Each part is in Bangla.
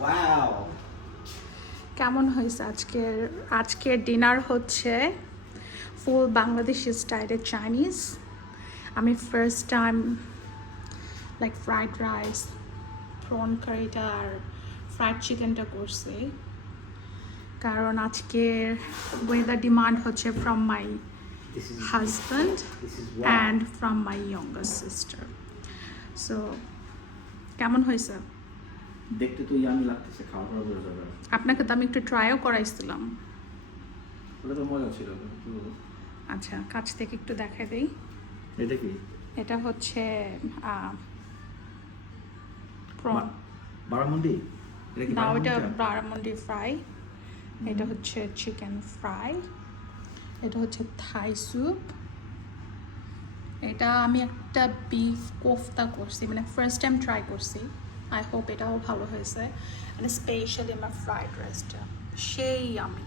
ওয়াও, কেমন হয়েছে আজকের ডিনার হচ্ছে ফুল বাংলাদেশি স্টাইলের চাইনিজ। আমি first time like fried rice, prawn কারিটা আর ফ্রাইড চিকেনটা করছি, কারণ আজকের ওয়েদার ডিমান্ড হচ্ছে from my this is husband this is and from my younger sister. So কেমন হয়েছে? দেখতে তো ইয়ামি লাগতেছে, খাওয়া দাওয়া করে যাবে। আপনাকে তো আমি একটু ট্রাইও করাইছিলাম। ওটা তো মজা ছিল কিন্তু। আচ্ছা, কাছ থেকে একটু দেখাই দিই। এটা কি? এটা হচ্ছে প্রন, বারামুন্ডি? এটা কি না ওইটা বারামুন্ডি? বারামুন্ডি ফ্রাই, এটা হচ্ছে চিকেন ফ্রাই, এটা হচ্ছে থাই স্যুপ, এটা আমি একটা বিফ কোফতা করছি, মানে ফার্স্ট টাইম ট্রাই করছি। আই হোপ এটাও ভালো হয়েছে। অ্যান্ড স্পেশালি আমার ফ্রাইড রাইসটা সেই আমি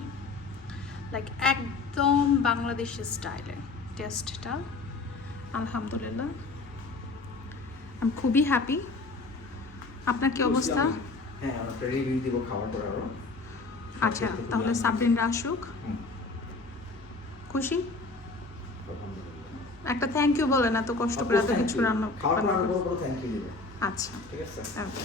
লাইক একদম বাংলাদেশি স্টাইলে টেস্টটা। আলহামদুলিল্লাহ, আমি খুবই হ্যাপি। আপনার কি অবস্থা? হ্যাঁ, আমরা একটা রিভিউ দিব খাওয়ার পর আরো। আচ্ছা, তাহলে সাবরিনরা আসুক। খুশি? আলহামদুলিল্লাহ। একটা থ্যাংক ইউ বলেন, এত কষ্ট করে এত কিছু রান্না। খাওয়ার পর আরো বড় থ্যাংক ইউ দিব। আচ্ছা, ঠিক আছে? ওকে।